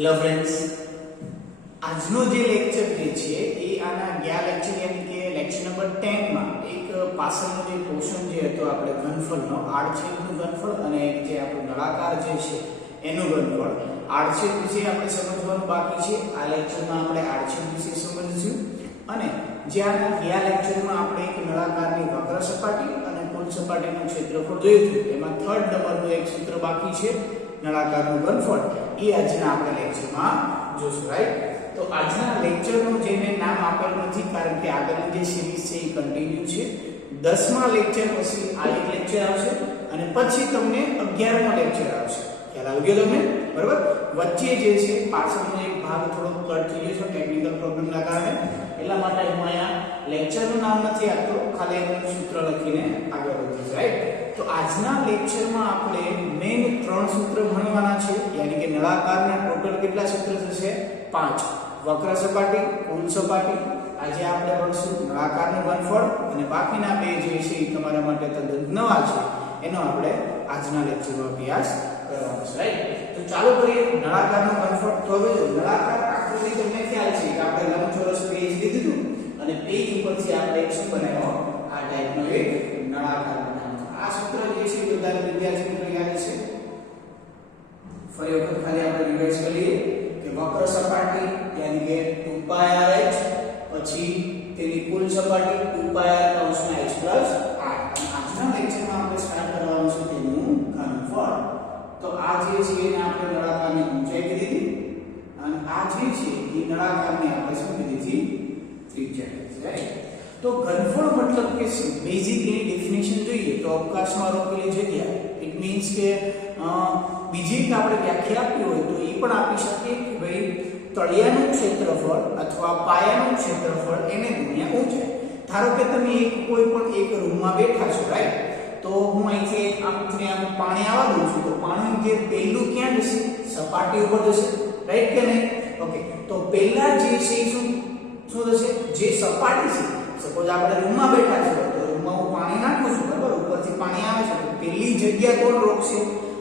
Hello friends, આજનો જે lecture જે છે એ આના ગયા લેક્ચર યાની કે લેક્ચર નંબર 10 માં એક પાછળનો જે પોર્શન જે હતો આપણે ઘનફળનો આડછેદનું ઘનફળ અને જે આપણો નળાકાર જે છે એનું ઘનફળ આડછેદ વિશે આપણે સમજવાનું બાકી છે. આ લેક્ચરમાં આપણે આડછેદ વિશે સમજીશું અને જ્યાં ગયા લેક્ચરમાં આપણે એક નળાકારની વક્ર સપાટી અને કુલ સપાટીનું ક્ષેત્રફળ જોયું હતું. એમાં થર્ડ નંબરનું એક સૂત્ર બાકી છે નળાકારનું ઘનફળ. એ આજના આપણે લેક્ચરમાં જોશું, રાઈટ? તો આજના લેક્ચરનું જે મેં નામ આપેલું નથી કારણ કે આગળની જે સિરીઝ છે એ કન્ટિન્યુ છે. 10મા લેક્ચર પછી આ એક લેક્ચર આવશે અને પછી તમને 11મો લેક્ચર આવશે. ખ્યાલ આવી ગયો તમને? બરાબર. વચ્ચે જે છે પાછળનો એક ભાગ થોડો કટ થઈ ગયો છે ટેકનિકલ પ્રોબ્લેમના કારણે. એટલા માટે હું અહીંયા લેક્ચરનું નામ નથી આપતો, ખાલી એનું સૂત્ર લખીને આગળ વધીશ, રાઈટ? તો આજના લેક્ચરમાં આપણે મેઈન 3 સૂત્ર ભણવાના છે, યાની કે નળાકારના ટોટલ કેટલા સૂત્ર થશે? 5. વક્ર સપાટી, કુલ સપાટી, આજે આપણે ભણશું નળાકારનું ઘનફળ અને બાકીના બે જે છે એ તમારા માટે તદ્દન નવા છે, એનો આપણે આજના લેક્ચરમાં અભ્યાસ કરવાનો છે, રાઈટ? તો ચાલો કરીએ નળાકારનું ઘનફળ. તો હવે નળાકાર આકૃતિ તમને ખ્યાલ છે કે આપણે લંબચોરસ પેજ લીધું અને પેજ ઉપરથી આપણે એક શું બનાવ્યો? આ ટાઈપનો એક નળાકાર બનાવ્યો. આ સૂત્ર જે છે બધા વિદ્યાર્થી મિત્રો યાદ છે. ફરી વખત ખાલી આપણે રિવાઇઝ કરીએ કે વક્ર સપાટી યાની કે 2πrh, પછી તેની કુલ સપાટી 2πr કૌંસમાં h + r. આજના લેક્ચરમાં આપણે સ્ટાર્ટ કરવાનું છે તેનું ઘનફળ. તો આ જે છે એને આપણે નળાકારની ઊંચાઈ કીધી હતી અને આ જે છે એ નળાકારની આપણે શું કીધી હતી? ત્રિજ્યા કીધી છે, રાઈટ? તો ઘનફળ મતલબ કે બેઝિક એની ડેફિનેશન જોઈએ તો અવકાશમાં રોકેલી જગ્યા. ઇટ મીન્સ કે બીજી એક આપણે વ્યાખ્યા આપી હોય તો એ પણ આપી શકીએ કે ભાઈ તળિયાનું ક્ષેત્રફળ અથવા પાયાનું ક્ષેત્રફળ એને ગુણ્યા ઊંચાઈ. ધારો કે તમે કોઈ પણ એક રૂમમાં બેઠા છો, રાઈટ? તો હું અહીંથી આમ પાણી આવવા દઉં છું તો પાણી જે પહેલું ક્યાં જશે? સપાટી ઉપર જશે, રાઈટ કે નહીં? ઓકે, તો પહેલા જે છે શું થશે? જે સપાટી છે, સપોઝ આપણે રૂમમાં બેઠા છીએ તો રૂમમાં હું પાણી નાખું છું, બરાબર? ઉપરથી પાણી આવે છે તો પહેલી જગ્યા કોણ રોકશે?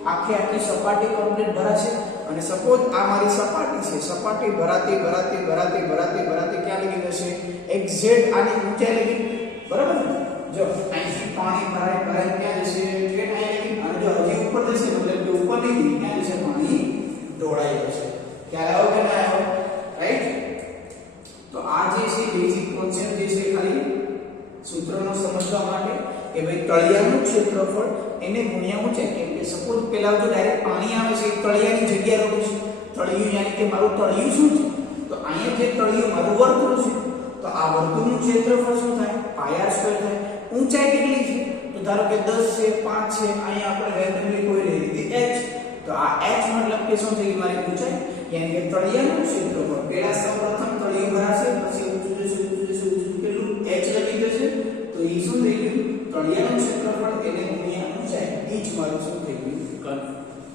આખી સપાટી કમ્પ્લીટ ભરાશે. અને સપોઝ આ મારી સપાટી છે, સપાટી ભરાતી ક્યાં લગી જશે? એક્ઝેક્ટ આની ઊંચાઈ લગી, બરાબર? જો અહીંથી પાણી ભરાય ક્યાં જશે? સ્ટ્રેટ અહીં લગી. અને જો હજી ઉપર જશે મતલબ કે ઉપર નહીં ક્યાં જશે? પાણી ઢોળાઈ જશે. ખ્યાલ આવ્યો કે ના આવ્યો? રાઈટ? તો આ જે છે બેઝિક કોન્સેપ્ટ જે છે ખાલી સૂત્રનો સમજવા માટે કે ભાઈ તળિયાનું ક્ષેત્રફળ એને ગુણ્યા ઊંચાઈ. કેમ કે સપોઝ પહેલા જો ડાયરેક્ટ પાણી આવે છે તળિયાની જગ્યા રોકે છે. તળિયું યાની કે મારું તળિયું શું છે? તો અહીંયા જે તળિયું મારું વર્તુળ છે તો આ વર્તુળનું ક્ષેત્રફળ શું થાય? πr² થાય. ઊંચાઈ કેટલી છે? તો ધારો કે 10 છે, 5 છે, અહીંયા આપણે રેન્ડમલી કોઈ લઈ લીધી h. તો આ h મતલબ કે શું થઈ મારી ઊંચાઈ? યાની કે તળિયાનું ક્ષેત્રફળ. પહેલા સૌપ્રથમ તળિયું ભરાશે, પછી ઊંચું જશે કેટલું? h લગી જશે. તો એ શું થઈ ગયું? તળિયાનું ક્ષેત્રફળ એને ગુણ્યા ઊંચાઈ. એ જ મારું શું થઈ ગયું? ઘનફળ.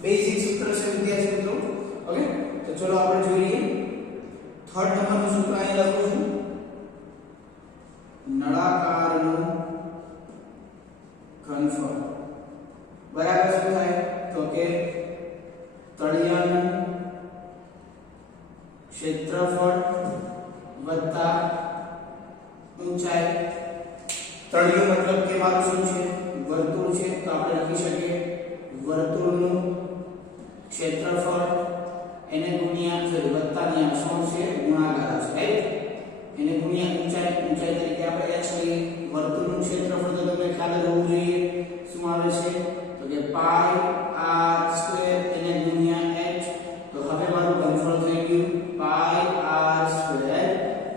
બેઝિક સૂત્ર છે વિદ્યાર્થી મિત્રો. ઓકે, તો ચલો આપણે જોઈએ. થર્ડ નંબરનું સૂત્ર અહીંયા લખું છું. નળાકારનું ઘનફળ બરાબર શું થાય? તો કે તળિયાનું ક્ષેત્રફળ વત્તા ઊંચાઈ. તળિયું મતલબ કે મારું શું છે? વર્તુળ છે. તો આપણે લખી શકીએ વર્તુળનું ક્ષેત્રફળ એને ગુણ્યા વત્તાની આ શું છે? ગુણાકાર છે, રાઈટ? એને ગુણ્યા ઊંચાઈ તરીકે આપણે h લઈએ. વર્તુળનું ક્ષેત્રફળ તો તમને ખ્યાલ જ હોવું જોઈએ શું આવે છે? તો કે πr² એને ગુણ્યા h. તો હવે મારું ઘનફળ થઈ ગયું πr²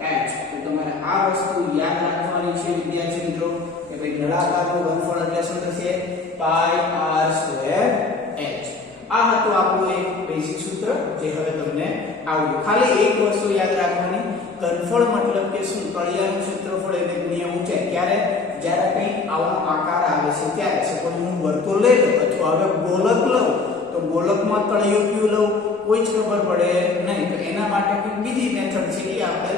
h. તો તમારે આ વસ્તુ યાદ રાખવાની છે વિદ્યાર્થી મિત્રો કે ભાઈ નળાકારનું ઘનફળ એટલે શું થશે? πr² h. આ હતું આપણું એક બેઝિક સૂત્ર જે હવે તમને આવડ્યું. ખાલી એક વસ્તુ યાદ રાખવાની, ઘનફળ મતલબ કે શું? તળિયાનું ક્ષેત્રફળ એને ગુણ્યા ઊંચાઈ. ક્યારે? જ્યારે કંઈ આવો આકાર આવે છે ત્યારે. સપોઝ હું વર્તુળ લઈ લઉં અથવા હવે ગોલક લઉં તો ગોલકમાં તળિયું કયું લઉં કોઈ જ ખબર પડે નહીં. તો એના માટે કોઈ બીજી મેથડ છે એ આપણે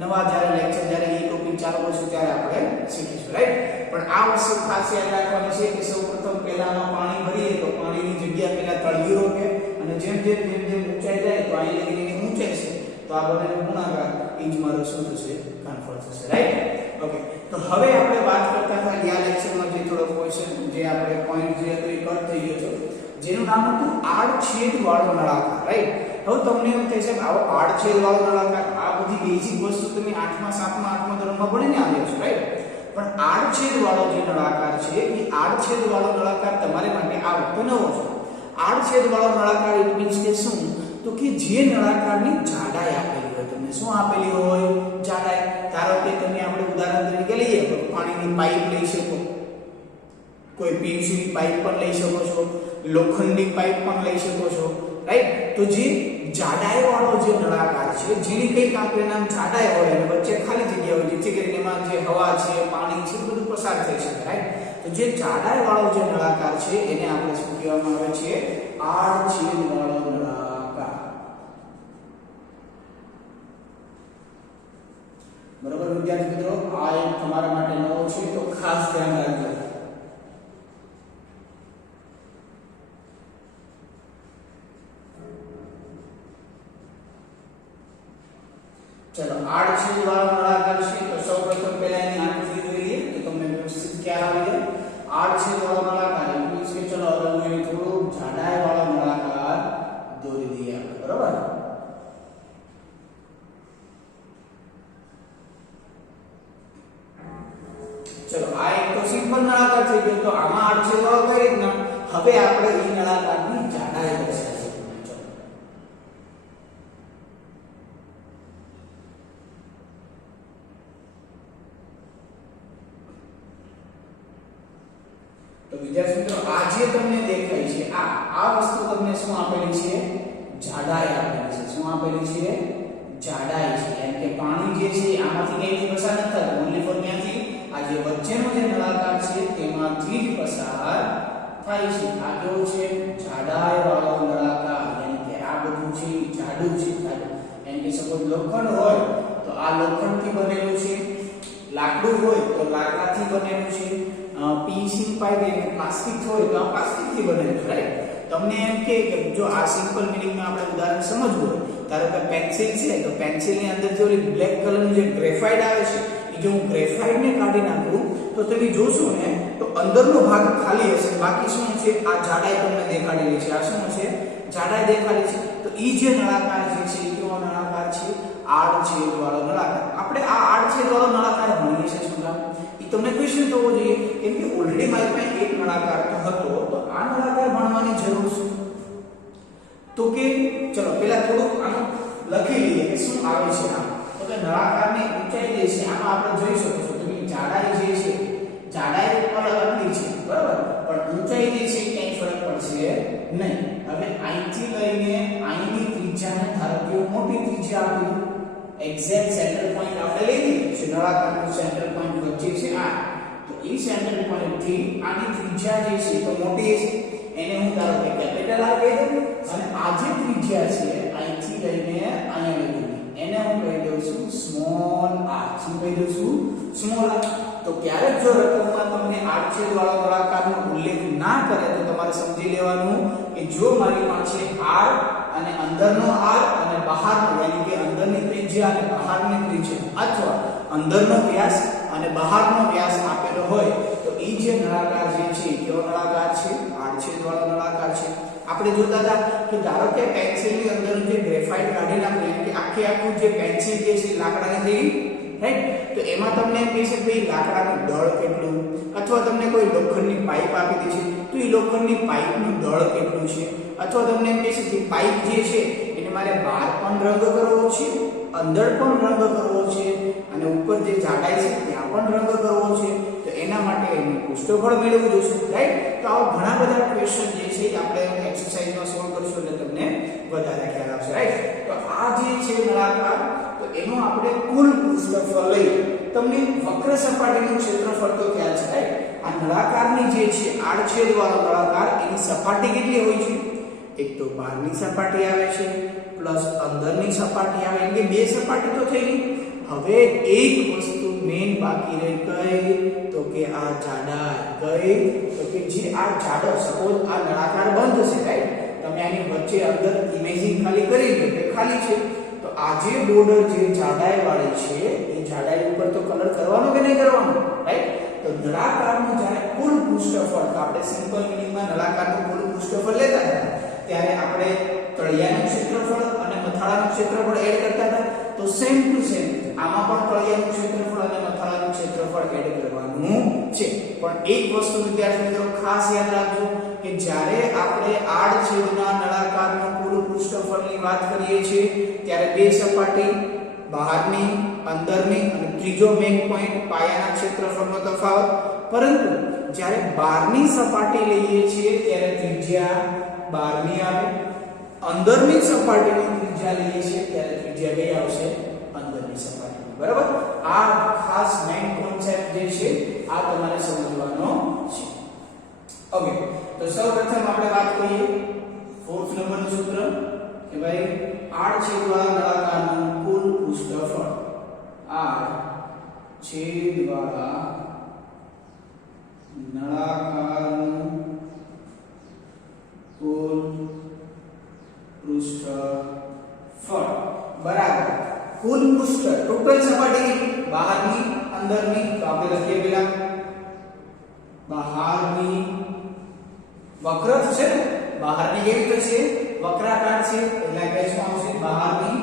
નવા જ્યારે લેક્ચર જ્યારે એ ટોપિક ચાલુ કરશું ત્યારે આપણે શીખીશું, રાઈટ? પણ આ વસ્તુ ખાસ યાદ રાખવાની છે કે સૌપ્રથમ પહેલામાં પાણી ભરીએ તો પાણીની જગ્યા પહેલા તળિયું રોકે અને જેમ ઊંચાઈ જાય તો તો અહીં લઈને એની ઊંચાઈ છે, તો આ બંનેનો ગુણાકાર એ જ મારો શું થશે, ઘનફળ થશે, રાઈટ? ઓકે, તો હવે આપણે વાત કરતા હતા ગયા લેક્ચરમાં જે થોડો ક્વેશ્ચન જે આપણે પોઈન્ટ જે હતો એ કટ થઈ ગયો છે, જેનું નામ હતું આડછેદ વાળો નળાકાર, રાઈટ? હવે તમને એમ થાય છે કે આવો આડછેદ વાળો નળાકાર, આ બધી બેઝિક વસ્તુ તમે 8મા 7મા 8મા ધોરણમાં ભણીને આવ્યા છો, રાઈટ? પણ આડછેદ વાળો જે નળાકાર છે એ આડછેદ વાળો નળાકાર તમારે માટે આ વખતે નવો છે. આડછેદ વાળો નળાકાર ઇટ મીન્સ કે શું, તો કે જે નળાકારની જાડાઈ આપેલી હોય, તમને શું આપેલી હોય, જાડાઈ. ધારો કે તમે આપણે ઉદાહરણ તરીકે લઈએ તો પાણીની પાઇપ લઈ શકો, કોઈ પીવીસીની પાઇપ પણ લઈ શકો છો, લોખંડની પાઇપ પણ લઈ શકો છો, રાઈટ? તો જે જાડાઈ વાળો જે નળાકાર છે, જેની કંઈક આપણે નામ જાડાઈ હોય અને વચ્ચે ખાલી જગ્યા હોય, જેથી કરીને એમાં જે હવા છે, પાણી છે, બધું પસાર થઈ શકે, રાઈટ? તો જે જાડાઈ વાળો જે નળાકાર છે એને આપણે શું કહેવામાં આવે છે, આડછેદ વાળો નળાકાર. બરોબર વિદ્યાર્થી મિત્રો, આ એક તમારા માટે નવો છે, તો ખાસ ધ્યાન રાખજો. चलो आड़छेद वाला नळाकार છે, તો સૌપ્રથમ પહેલા એની આકૃતિ જોઈએ તો તમને વ્યવસ્થિત ખ્યાલ આવી જાય. આડછેદ વાળો નળાકાર એટલે કે ચલો હવે હું એને થોડો જાડાઈ વાળો નળાકાર દોરી દઈએ આપણે, બરોબર? ચલો આ એક તો સિમ્પલ નળાકાર થઈ ગયો, તો આમાં આડછેદ વાળો કઈ રીતના, હવે આપણે એ નળાકારની જાડાઈ દર્શાવીએ. તો વિદ્યાર્થી મિત્રો, આ જે તમને દેખાય છે આ વસ્તુ તમને શું આપેલી છે, જાડાઈ આપેલી છે. શું આપેલી છે, જાડાઈ છે. એટલે કે પાણી જે છે આમાંથી ક્યાંયથી પસાર નથી થતું, ઓન્લી ફોર ક્યાંથી, આ જે વચ્ચેનો જે નળાકાર છે તેમાંથી જ પસાર થાય છે. આ કેવો છે, જાડાઈ વાળો નળાકાર. એટલે કે આ બધું છે જાડું છે, એટલે કે સપોઝ લોખંડ હોય તો આ લોખંડથી બનેલું છે, લાકડું હોય તો લાકડાથી બનેલું છે, પીવીસી પાઇપ એટલે પ્લાસ્ટિક હોય તો આ પ્લાસ્ટિકથી બનેલું છે, રાઈટ? તમને એમ કે જો આ સિમ્પલ મિનિંગમાં આપણે ઉદાહરણ સમજવું હોય, ધારો કે પેન્સિલ છે તો પેન્સિલની અંદર જે ઓલી બ્લેક કલરનું જે ગ્રેફાઇટ આવે છે, એ જો હું ગ્રેફાઇટને કાઢી નાખું તો તમે જોશો ને તો અંદરનો ભાગ ખાલી હશે, બાકી શું છે, આ જાડાઈ તમને દેખાડેલી છે. આ શું છે, જાડાઈ દેખાડી છે. તો ઈ જે નળાકાર જે છે એ કેવો નળાકાર છે, આડછેદ વાળો નળાકાર. આપણે આ આડછેદ વાળો નળાકાર ભણીએ છીએ શું કામ, એ તમને ક્વેશ્ચન થવો જોઈએ, કેમ કે ઓલરેડી મારી પાસે એક નળાકાર તો હતો, તો આ નળાકાર ભણવાની જરૂર છે. તો કે ચલો પહેલા થોડું આનું લખી લઈએ કે શું આવે છે આ. તો કે નળાકારની ઊંચાઈ જે છે આમાં આપણે જોઈ શકો છો કે જાડાઈ જે છે, જાડાઈ આટલી છે, બરાબર? પણ ઊંચાઈ જે છે ક્યાંય ફરક પડશે નહીં. હવે અહીંથી લઈને અહીંની ત્રિજ્યાને ધારો કે મોટી ત્રિજ્યા આપી, એક્ઝેક્ટ સેન્ટર પોઈન્ટ આપણે લઈ લીધું છે, નળાકારનું સેન્ટર પોઈન્ટ વચ્ચે છે આ, તો એ સેન્ટર પોઈન્ટ થી આની ત્રિજ્યા જે છે તો મોટી છે, એને હું ધારો કે કેપિટલ R કહી દઉં, અને આ જે ત્રિજ્યા છે અહીંથી લઈને અહીંયા લઈ એને હું કહી દઉં છું સ્મોલ r. શું કહી દઉં છું, સ્મોલ r. તો ક્યારેક જો રકમમાં તમને આડછેદ વાળો નળાકારનો ઉલ્લેખ ના કરે તો તમારે સમજી લેવાનું કે જો મારી પાસે r અને અંદરનો r અને બહારનો એટલે કે અંદરની ત્રિજ્યા અને બહારની ત્રિજ્યા, અથવા અંદરનો વ્યાસ અને બહારનો વ્યાસ આપેલો હોય તો એ જે નળાકાર જે છે કેવો નળાકાર છે, આડછેદ વાળો નળાકાર છે. આપણે જોતા હતા કે ધારો કે પેન્સિલની અંદર જે ગ્રેફાઇટ કાઢી નાખીએ કે આખું જે પેન્સિલ જે છે લાકડાની થઈ, રાઈટ? તો એમાં તમને એમ કહી શકે ભાઈ લાકડાનું દળ કેટલું, અથવા તમને કોઈ લોખંડની પાઇપ આપી દી છે તો એ લોખંડની પાઇપનું દળ કેટલું છે, અથવા તમને એમ કહી શકે પાઇપ જે છે એને મારે બહાર પણ રંગ કરવો છે, અંદર પણ રંગ કરવો છે, અને ઉપર જે જાડાઈ છે ત્યાં પણ રંગ કરવો છે, તો એના માટે એનું પૃષ્ઠફળ મેળવવું જોઈશે, રાઈટ? તો આવા ઘણા બધા ક્વેશ્ચન જે છે આપણે એક્સરસાઇઝમાં સોલ્વ કરશું એટલે તમને વધારે ખ્યાલ આવશે, રાઈટ? તો આ જે છે નળાકાર, તો એનું આપણે કુલ પૃષ્ઠફળ લઈ, તમને વક્ર સપાટીનું ક્ષેત્રફળ તો ખ્યાલ છે, રાઈટ? આ નળાકારની જે છે આડછેદ વાળો નળાકાર, એની સપાટી કેટલી હોય છે, એક તો બહારની સપાટી આવે છે પ્લસ અંદરની સપાટી આવે, એટલે બે સપાટી તો થઈ ગઈ. હવે એક વસ્તુ મેઈન બાકી રહી કઈ, તો કે આ જાડાઈ. કઈ, તો કે જે આ જાડો, સપોઝ આ નળાકાર બંધ છે, રાઈટ? તમે આની વચ્ચે અંદર ઇમેજિંગ ખાલી કરી લો કે ખાલી છે. તો આ જે બોર્ડર જે જાડાઈ વાળી છે એ જાડાઈ ઉપર તો કલર કરવાનો કે નહીં કરવાનો, રાઈટ? તો નળાકારનું જ્યારે કુલ પૃષ્ઠફળ, તો આપણે સિમ્પલ મિનિંગમાં નળાકારનું કુલ પૃષ્ઠફળ લેતા હતા ત્યારે આપણે તળિયાનું ક્ષેત્રફળ અને મથાળાનું ક્ષેત્રફળ એડ કરતા હતા. તો સેમ ટુ સેમ આમાં પણ તળિયાનું ક્ષેત્રફળ અને મથાળાનું ક્ષેત્રફળ એડ કરવાનું છે. પણ એક વસ્તુ વિદ્યાર્થી મિત્રો ખાસ યાદ રાખજો કે જ્યારે આપણે આડછેદના નળાકારનું કુલ પૃષ્ઠફળની વાત કરીએ છીએ ત્યારે બે સપાટી, બહારની, અંદરની અને ત્રીજો મેઇન પોઈન્ટ પાયાના ક્ષેત્રફળનો તફાવત. પરંતુ જ્યારે બહારની સપાટી લઈએ છીએ ત્યારે ત્રિજ્યા 12મી આવે, અંદરની સપાટીની ત્રિજ્યા લઈએ છીએ ત્યારે ત્રિજ્યા કઈ આવશે? અંદરની સપાટીની. બરાબર? આ ખાસ મેઇન કોન્સેપ્ટ જે છે આ તમારે સમજવાનો છે. ઓકે, તો સૌપ્રથમ આપણે વાત કરીએ 4th નંબરનું સૂત્ર કે ભાઈ આડછેદવાળા નળાકારનું કુલ પૃષ્ઠફળ. આડછેદવાળા નળાકારનું કુલ પૃષ્ઠફળ બરાબર કુલ પૃષ્ઠ ટોટલ સપાટી બહારની, અંદરની. તો આપણે લખીએ પેલા બહારની વક્ર થશે ને, બહારની કેવી થશે? વક્રાકાર છે એટલે કે શું આવશે? બહારની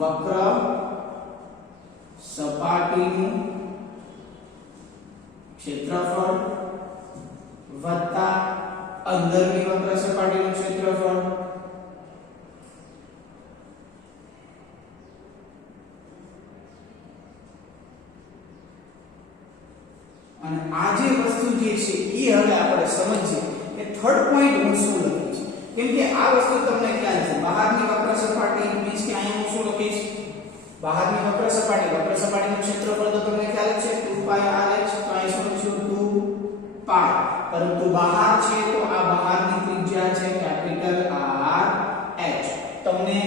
વક્ર સપાટીનું ક્ષેત્રફળ વત્તા અંદરની વક્ર સપાટીનું ક્ષેત્રફળ. અને આ જે વસ્તુ જે છે એ હવે આપણે સમજીએ કે થર્ડ પોઈન્ટ હું શું લખીશ. કેમ કે આ વસ્તુ તમને ખ્યાલ છે, બહારની વક્ર સપાટી મીન્સ કે અહીંયા હું શું લખીશ? બહારની વક્ર સપાટીનું ક્ષેત્રફળ તો તમને ખ્યાલ છે 2 પાઈ rh. તો અહીં શું લખશું? 2 પાઈ. પરંતુ બહાર છે તો આ બહારની ત્રિજ્યા છે કેપિટલ RH. તમને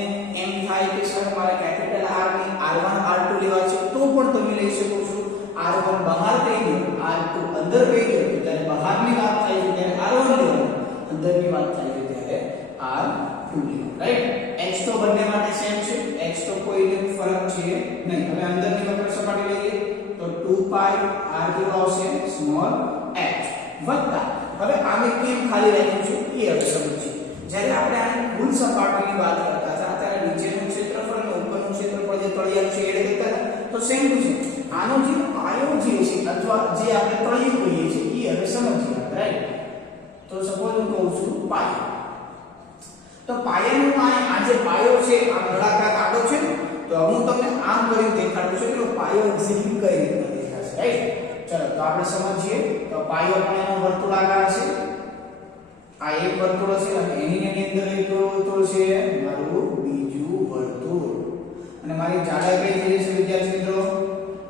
એમ થાય કે સર મારે કેપિટલ R ની R1 R2 લેવા છે તો પણ તમે લઈ શકો છો. R1 બહાર કહી દો, R2 અંદર કહી દો, તો ત્યારે બહારની વાત થાય છે ત્યારે R1 લેવાનું, અંદરની વાત થાય છે ત્યારે R2 લેવાનું, રાઈટ? h તો બંને માટે સેમ છે, h તો કોઈ ફરક છે નહીં. હવે અંદરની વક્ર સપાટી લઈએ તો 2 પાઈ r કેવો આવશે? સ્મોલ h વત્તા. હવે આને કેમ ખાલી રાખ્યું છે એ હવે સમજીએ. જ્યારે આપણે આની કુલ સપાટીની વાત કરતા હતા ત્યારે નીચેનું ક્ષેત્રફળ અને ઉપરનું ક્ષેત્રફળ જે તળિયાનું છે એડ કરતા હતા. તો સેમ ટુ સેમ આનો જે પાયો જે છે અથવા જે આપણે તળિયું કહીએ છીએ એ હવે સમજીએ, રાઈટ? તો સપોઝ હું કહું છું પાયો. તો પાયાનું આ જે પાયો છે આ નળાકાર આડો છે ને, તો હું તમને આમ કરીને દેખાડું છું કે પાયો એક્ઝેક્ટલી કઈ રીતે દેખાશે, રાઈટ? ચલો તો આપણે સમજીએ. તો પાયો પણ એનો વર્તુળાકાર છે. આ એક વર્તુળ છે અને એની અંદર એક વર્તુળ છે, મારું બીજું વર્તુળ. અને મારી જાડાઈ કઈ થઈ જશે વિદ્યાર્થી મિત્રો?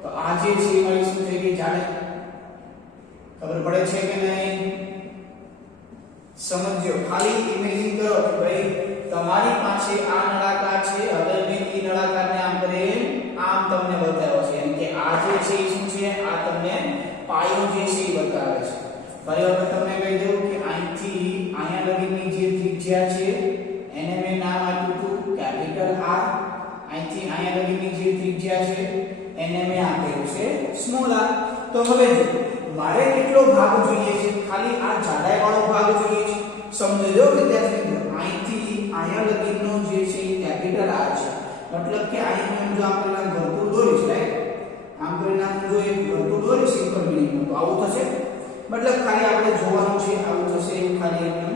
તો આ જે છે મારી શું થઈ ગઈ? જાડાઈ. ખબર પડે છે કે નહીં? સમજો, ખાલી ઇમેજિન કરો કે ભાઈ તમારી પાસે આ નળાકાર છે. હવે મેં એ નળાકારને આમ કરી આમ તમને બતાવ્યો છે, એટલે કે આ જે છે એ શું છે? આ તમને પાયો જે છે એ બતાવે છે. ફરી વખત તમને કહી દઉં કે અહીંથી અહીંયા લગીની જે ત્રિજ્યા છે એને મેં નામ આપ્યું હતું કેપિટલ R. અહીંથી અહીંયા લગીની જે ત્રિજ્યા છે એને મેં આપેલું છે સ્મોલ r. તો હવે જો મારે કેટલો ભાગ જોઈએ છે? ખાલી આ જાડાઈ વાળો ભાગ જોઈએ છે. સમજો વિદ્યાર્થી મિત્રો, અહીંથી અહીંયા લગીનો જે છે એ કેપિટલ R છે. મતલબ કે અહીંયા જો આપણે વર્તુળ દોરીશ, રાઈટ? આમ કરીને જો એક વર્તુળ દોરીશ સિમ્પલ મિનિંગમાં, તો આવું થશે. મતલબ ખાલી આપણે જોવાનું છે આવું થશે એવું ખાલી એકદમ.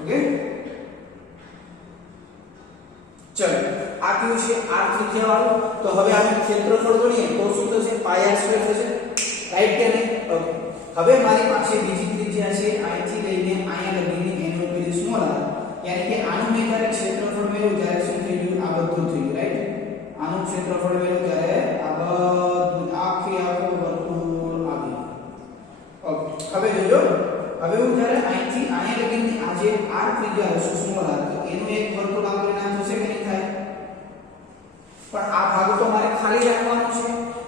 ઓકે, ચલો આ કયું છે? r ત્રિજ્યા વાળું. તો હવે આનું ક્ષેત્રફળ ગણીએ તો શું થશે? પાઈ r સ્ક્વેર થશે, રાઈટ કે નહીં? ઓકે, હવે મારી પાસે બીજી ત્રિજ્યા છે અહીંથી લઈને અહીંયા લગીની એનું પેલું સ્મોલ r. યાની કે આનું મેં જ્યારે ક્ષેત્રફળ મેળવ્યું ત્યારે શું થઈ ગયું? આ બધું થઈ ગયું, રાઈટ? આનું ક્ષેત્રફળ મેળવ્યું ત્યારે આ બધું આખું વર્તુળ આવી. ઓકે, હવે જોજો, હવે હું જ્યારે અહીંથી અહીંયા લગીની આ જે r ત્રિજ્યા હશે સ્મોલ r, તો એનું એક વર્તુળ આમ કરીને આમ થશે કે નહીં થાય? પણ આ ભાગ તો મારે ખાલી રાખવાનો છે.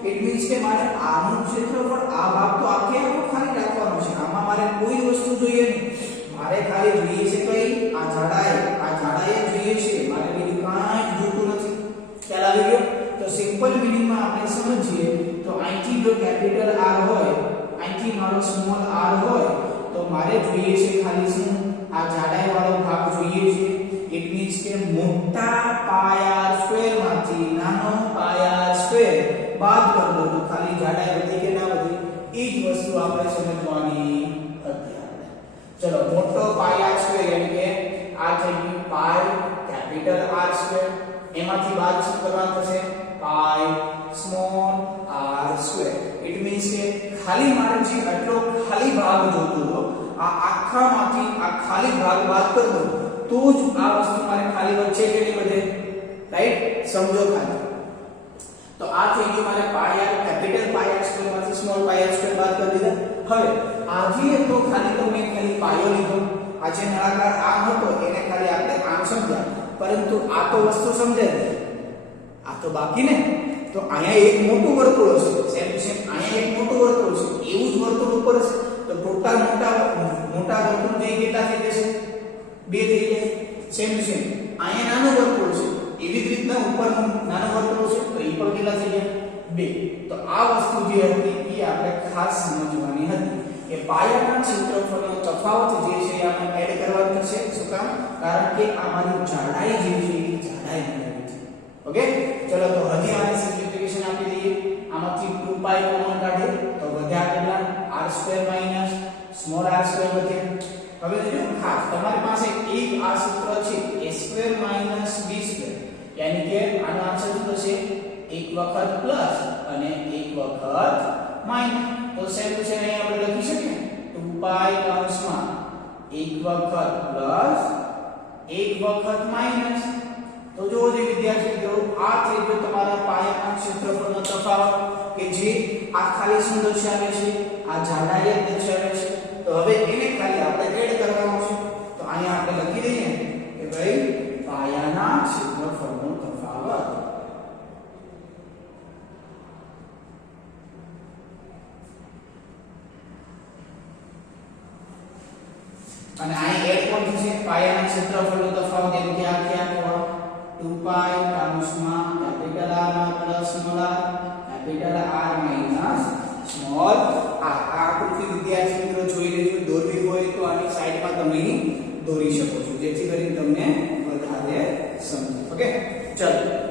ઇટ મીન્સ કે મારે આનું ક્ષેત્રફળ આ ભાગ તો આખે આખો ખાલી રાખવાનો છે. આમાં મારે કોઈ વસ્તુ જોઈએ નહીં. મારે ખાલી જોઈએ છે કઈ? આ જાડાઈ જોઈએ છે. મારે બીજું કાંઈ જોતું નથી. કેપિટલ R હોય, અહીંથી મારો સ્મોલ r હોય, તો મારે જોઈએ છે ખાલી શું આ જાડાઈ વાળો ભાગ જોઈએ છે. ઇટ મીન્સ કે મોટા પાય r સ્ક્વેર માંથી નાનો પાય r સ્ક્વેર બાદ કરી દો તો ખાલી જાડાઈ વધી કે ના વધી, એ જ વસ્તુ આપણે સમજવાની હતી આપણે. ચલો મોટો પાય r સ્ક્વેર એટલે કે આ થઈ ગયું પાય કેપિટલ R સ્ક્વેર, એમાંથી બાદ શું કરવાનું થશે pi small r square. It means કે ખાલી મારે જે આટલો ખાલી ભાગ જોતો હતો આ આખામાંથી આ ખાલી ભાગ બાદ કરી દો તો જ આ વસ્તુ મારે ખાલી વચ્ચે કે નહીં વધે, રાઈટ? સમજો ખાલી. તો આ થઈ ગયું મારે પાય r કેપિટલ પાય r સ્ક્વેર માંથી સ્મોલ પાય r સ્ક્વેર બાદ કરી દીધા. હવે આજે તો ખાલી તો મેં ખાલી પાયો લીધો, આ જે નળાકાર આમ હતો એને ખાલી આપણે આમ સમજ્યા, પરંતુ આ તો વસ્તુ સમજે જ, આ તો બાકી ને. તો અહીંયા એક મોટું વર્તુળ હશે, સેમ ટુ સેમ અહીંયા એક મોટું વર્તુળ છે, એવું જ વર્તુળ ઉપર હશે, તો ટોટલ મોટા વર્તુળ જે કેટલા થઈ જશે 2 થઈ જાય. સેમ ટુ સેમ અહીંયા નાનું વર્તુળ છે, એવી જ રીતના ઉપર નાનું વર્તુળ છે, તો એ પણ કેટલા થઈ ગયા 2. તો આ વસ્તુ જે હતી એ આપણે ખાસ સમજવાની હતી કે પાયાના ક્ષેત્રફળનો તફાવત જે છે એ આપણે એડ કરવાનું છે. શું કામ? કારણ કે અમારી જાડાઈ જે છે એ જાડાઈ બનાવી છે. ઓકે, ચલો તો હજી આને સિમ્પ્લિફિકેશન આપી દઈએ. આમાંથી 2π કોમન કાઢીએ તો વધ્યા કેટલા r² સ્મોલ r² વધે. હવે જો ખાસ તમારી પાસે એક આ સૂત્ર છે a² b², યાની કે આનો આન્સર શું થશે? એક વખત પ્લસ અને એક વખત માઈનસ. તો સેમ ટુ સેમ અહીં આપણે લખી શકીએ 2π કૌંસમાં એક વખત પ્લસ એક વખત માઈનસ. તો જો જે વિદ્યાર્થી મિત્રો આ થઈ ગયો તમારા પાયાના ક્ષેત્રફળનો તફાવત કે જે આ ખાલી શું દર્શાવે છે? આ જાડાઈ દર્શાવે છે. તો હવે એને ખાલી આપણે એડ કરવાનું છે. તો અહીંયા આપણે લખી દઈએ કે ભાઈ પાયાના ક્ષેત્રફળનો તફાવત અને અહીં એડ કોણ થશે? પાયાના ક્ષેત્રફળનો તફાવત એટલે કે આ ક્યાં હોય 2π કૌંસમાં કેપિટલ R માં plus small r capital R minus small r. આ આકૃતિ વિદ્યાર્થી મિત્રો જોઈ લેજો, દોરવી હોય તો આની સાઈડમાં તમે દોરી શકો છો જેથી કરીને તમને વધારે સમજે. ઓકે, ચલો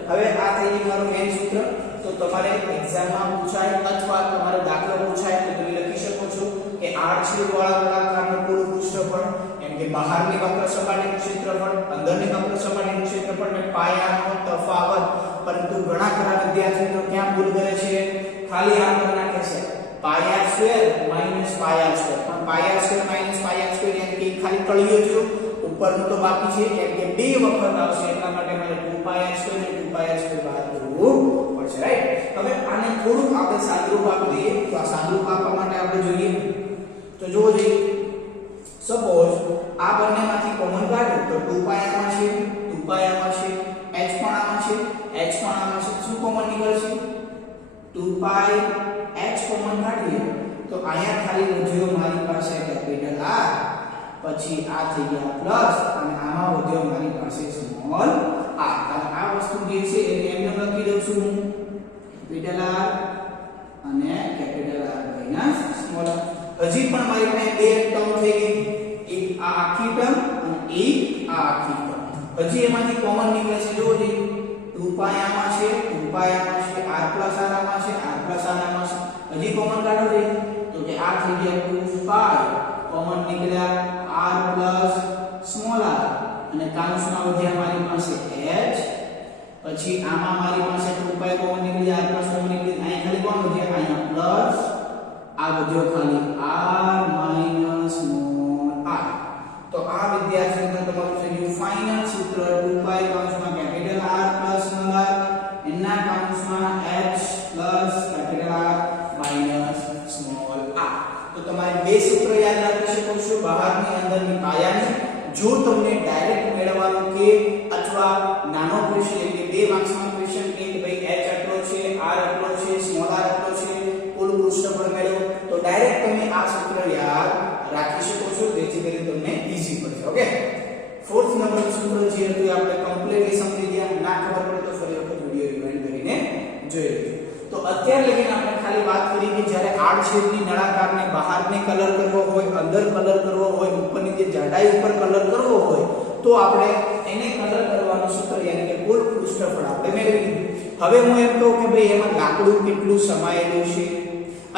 હવે આ થઈ ગયું મારું મેઈન સૂત્ર. તો તમારે એક્ઝામમાં પૂછાય અથવા તમારો દાખલો પૂછાય તો તમે લખી શકો છો કે r છેદવાળા નળાકારનું કુલ પૃષ્ઠફળ એમ કે બહારની વક્ર સપાટીનું ક્ષેત્રફળ, અંદરની વક્ર સપાટીનું ક્ષેત્રફળ ને પાયાનો તફાવત. પરંતુ ઘણા ખરા વિદ્યાર્થીઓ ક્યાં ભૂલ કરે છે? ખાલી આ કરી નાખે છે πr² -πr². પણ πr² -πr² એટલે કે ખાલી તળિયો જો ઉપરનું તો બાકી છે, કેમ કે બે વખત આવશે એટલા માટે મારે 2πr² અને 2πr² બાદ કરવું પડશે, રાઈટ? હવે આને થોડું આપણે સાદુરૂપ આપી દઈએ. તો આ સાદુરૂપ આપવા માટે આપણે જોઈએ તો જોવો જોઈએ સપોઝ આ બંનેમાંથી કોમન કાઢો તો 2π આમાં છે, 2π આમાં છે, h પણ આમાં છે, h પણ આમાં છે. શું કોમન નીકળશે? 2π h કોમન કાઢીએ તો અહીંયા ખાલી વધ્યો મારી પાસે કેપિટલ R, પછી આ થઈ ગયા પ્લસ અને આમાં વધ્યો મારી પાસે સ્મોલ r. આ વસ્તુ જે છે એટલે એમને લખી દઉં છું હું કેપિટલ R અને capital R minus small r. હજી પણ મારી પાસે બે ટર્મ થઈ ગઈ, એક આ આખી ટર્મ અને એક આ આખી ટર્મ. હજી એમાંથી કોમન નીકળે છે. જોવો જી 2π આમાં છે, 2π આમાં છે, r + r આમાં છે, r + r આમાં છે. હજી કોમન કાઢો જી તો કે આ થઈ ગયા 2π કોમન નીકળ્યા r પ્લસ સ્મોલ r અને કાઉન્સમાં વધ્યા મારી પાસે h. પછી આમાં મારી પાસે 2π કોમન નીકળ્યા, r પ્લસ કોમન નીકળ્યા, અહીં ખાલી કોણ વધ્યા? અહીંયા પ્લસ આ વધ્યો ખાલી r માઈનસ સ્મોલ r. તો આ વિદ્યાર્થીઓ તમારું છે ગયું ફાઇનલ સૂત્ર 2π કૌંસમાં capital R plus small r એના કૌંસમાં h plus capital R minus small r. તો તમારે બે સૂત્ર યાદ રાખી શકો છો, બહારની અંદરની પાયાની. જો તમને ડાયરેક્ટ મેળવવાનું કે અથવા નાનો ક્વેશ્ચન એટલે બે માર્ક્સનો ક્વેશ્ચન કે ભાઈ h આટલો છે, r આટલો છે, સ્મોલ r આટલો છે, કુલ પૃષ્ઠફળ મેળવો તો ડાયરેક્ટ તમે આ સૂત્ર યાદ રાખી શકો છો જેથી કરીને તમને ઈઝી પડશે. ઓકે, ફોર્થ નંબરનું સૂત્ર જે હતું આપણે કમ્પ્લીટલી સમજી ગયા. ના ખબર પડે તો ફરી વખત વિડિયો રિવાઇન્ડ કરીને જોઈ લેજો. તો તો અત્યારે લગીને આપણે ખાલી વાત કરી કે જ્યારે આડછેદની નળાકારને બહારને કલર કરવો હોય, અંદર કલર કરવો હોય, ઉપરની જે જાડાઈ ઉપર કલર કરવો હોય તો આપણે એને કલર કરવાનું સૂત્ર યાની કે કુલ પૃષ્ઠફળ આપણે મેળવી લીધું. હવે હું એમ કહું કે ભાઈ એમાં લાકડું કેટલું સમાયેલું છે,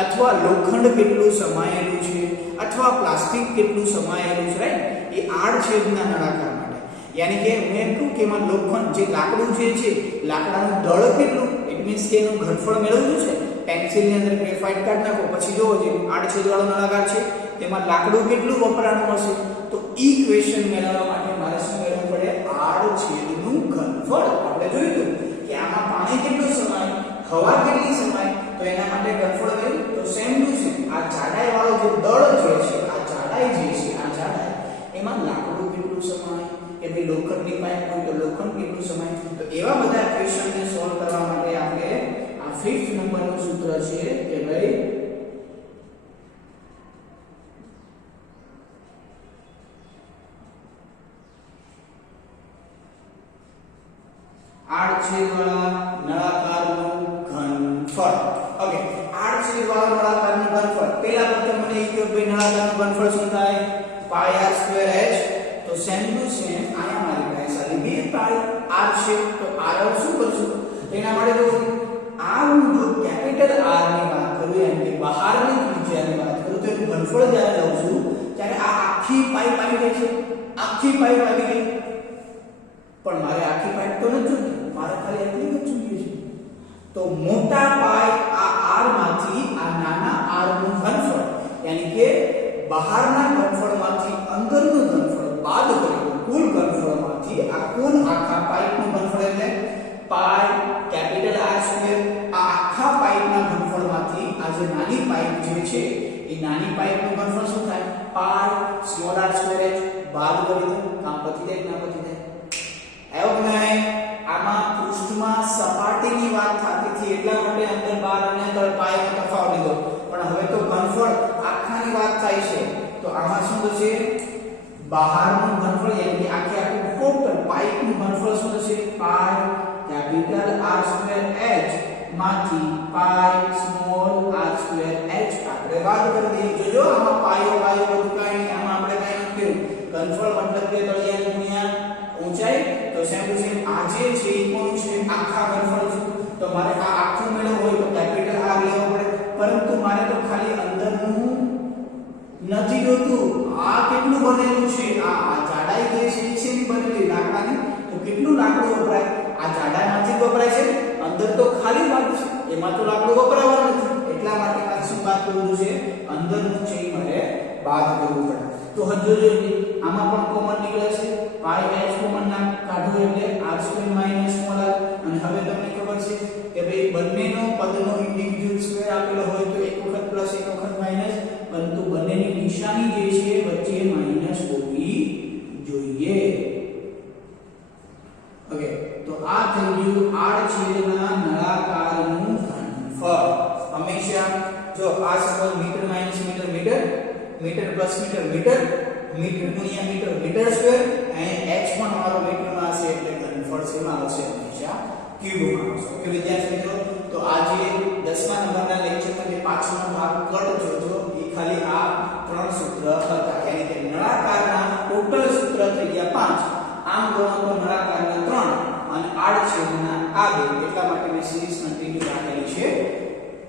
અથવા લોખંડ કેટલું સમાયેલું છે, અથવા પ્લાસ્ટિક કેટલું સમાયેલું છે, રાઈટ? એ આડછેદના નળાકાર માટે યાની કે હું એમ કહું કે એમાં લોખંડ જે લાકડું જે છે, લાકડાનું દળ કેટલું, ઇટ મીન્સ કે એનું ઘનફળ મેળવવું છે. પેન્સિલની અંદર ગ્રેફાઇટ કાઢી નાખો, પછી જોવો જે આડછેદવાળો નળાકાર છે તેમાં લાકડું કેટલું વપરાણું હશે. તો ઇક્વેશન મેળવવા માટે મારે શું મેળવવું પડે? આડછેદનું ઘનફળ. આપણે જોયું કે આમાં પાણી કેટલું સમાય, હવા કેટલી સમાય, તો એના માટે ઘનફળ મેળવ્યું. તો સેમ ટુ સેમ આ જાડાઈ વાળો જે દળ જે છે, આ જાડાઈ જે છે, આ જાડાઈ એમાં લાકડું કેટલું સમાય, કે ભાઈ લોખંડની પાઇપ હોય તો લોખંડ કેટલું સમાય. તો એવા બધા ક્વેશ્ચનને સોલ્વ કરવા માટે આપણે આ 5th નંબરનું સૂત્ર છે કે ભાઈ આડછેદવાળા નળાકારનું ઘનફળ. ઓકે, આડછેદવાળા નળાકારનું ઘનફળ. પહેલા વખતે મને એ કહ્યું ભાઈ નળાકારનું ઘનફળ શું થાય? પાઈ r સ્ક્વેર h. તો સેમ ટુ સેમ આયા મારી પાસે આલી 2 પાઈ r છે. તો r શું કરશું? એના માટે જો આ હું જો કેપિટલ R ની વાત કરું એમ કે બહારની ત્રિજ્યાની વાત કરું તો એનું ઘનફળ જ્યારે લઉં છું ત્યારે આ આખી પાઇપ આવી ગઈ છે, આખી પાઇપ આવી ગઈ. પણ મારે આખી પાઇપ તો નથી જોઈતી, મારે ખાલી એટલી જ જોઈએ છે. તો મોટા પાઈ આ r માંથી આ નાના r નું ઘનફળ યાની કે બહારના ઘનફળમાંથી અંદરનું ઘનફળ બાદ કરી કુલ ઘનફળમાંથી આ કુલ આખા પાઇપનું ઘનફળ એટલે પાઈ કેપિટલ R સ્ક્વેર. આ આખા પાઇપના ઘનફળમાંથી આ જે નાની પાઇપ જે છે એ નાની પાઇપનું ઘનફળ શું થાય? પાઈ સ્મોલ r સ્ક્વેર h. બાદ કરી દો, કામ પતી જાય કે ના પતી જાય? આયો કે નહીં? આમાં પૃષ્ઠમાં સપાટીની વાત થતી હતી એટલા માટે અંદર બાર અને તળ પાઈનો તફાવત લીધો. પણ હવે તો ઘનફળ આખાની વાત થાય છે તો આમાં શું થશે? બહારનું ઘનફળ યાની કે આખું ટોટલ પાઇપનું ઘનફળ શું થશે? પાઈ કેપિટલ R સ્ક્વેર h માંથી પાઈ સ્મોલ r સ્ક્વેર h આપણે બાદ કરી દઈએ. જોજો આમાં પાયો બધું કાઈ નહીં, આમાં આપણે કાઈ નથી કર્યું. ઘનફળ મતલબ કે તળિયાની ગુણ્યા ઊંચાઈ. તો સેમ ટુ સેમ આ જે છે એ કોણ છે? આખા ઘનફળ છે. તો મારે આ આખું મેળવવું હોય તો કેપિટલ R લેવો પડે, પરંતુ મારે તો ખાલી અંદરનું નથી જોતું. આ કેટલું બનેલું છે? આ જાડાઈ જે છે એ શેની બનેલી? લાકડાની. તો કેટલું લાકડું વપરાય? આ જાડાઈમાંથી જ વપરાય છે, અંદર તો ખાલી ભાગ છે, એમાં તો લાકડું વપરાવાનું નથી. એટલા માટે મારે શું બાદ કરવું છે? અંદરનું છે એ મારે બાદ કરવું પડે. તો હજુ જોઈએ આમાં પણ કોમન નીકળે છે. પાઈ h કોમન ના કાઢો એટલે r square minus small r. અને હવે તમને ખબર છે કે ભાઈ બંનેનો પદનો ઇન્ડિવિડ્યુઅલ સ્ક્વેર આપેલો હોય તો એક વખત પ્લસ એક વખત માઈનસ, પરંતુ બંનેની નિશાની જે છે વચ્ચે માઈનસ હોવી જોઈએ. ઓકે, તો આ થઈ ગયું આડછેદના નળાકારનું ઘનફળ. હંમેશા જો આ suppose metre minus metre metre, metre plus metre metre, metre ગુણ્યા મીટર મીટર સ્ક્વેર, અને h પણ મારો મીટરમાં હશે એટલે ઘનફળ શેમાં આવશે? હંમેશા ક્યુબમાં આવશે. ઓકે વિદ્યાર્થી મિત્રો, તો આજે 10મા નંબરના લેક્ચરમાં જે પાછળનો ભાગ કટ જોજો એ ખાલી આ 3 સૂત્ર હતા. એટલે કે નળાકારના ટોટલ સૂત્ર થઈ ગયા 5. આમ ગણો તો નળાકારના 3 અને આડછેદના આ 2. એટલા માટે મેં સિરીઝ કન્ટિન્યુ રાખેલી છે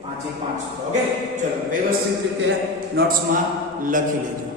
5 સૂત્ર. ઓકે, ચલો વ્યવસ્થિત રીતે નોટ્સમાં લખી લેજો.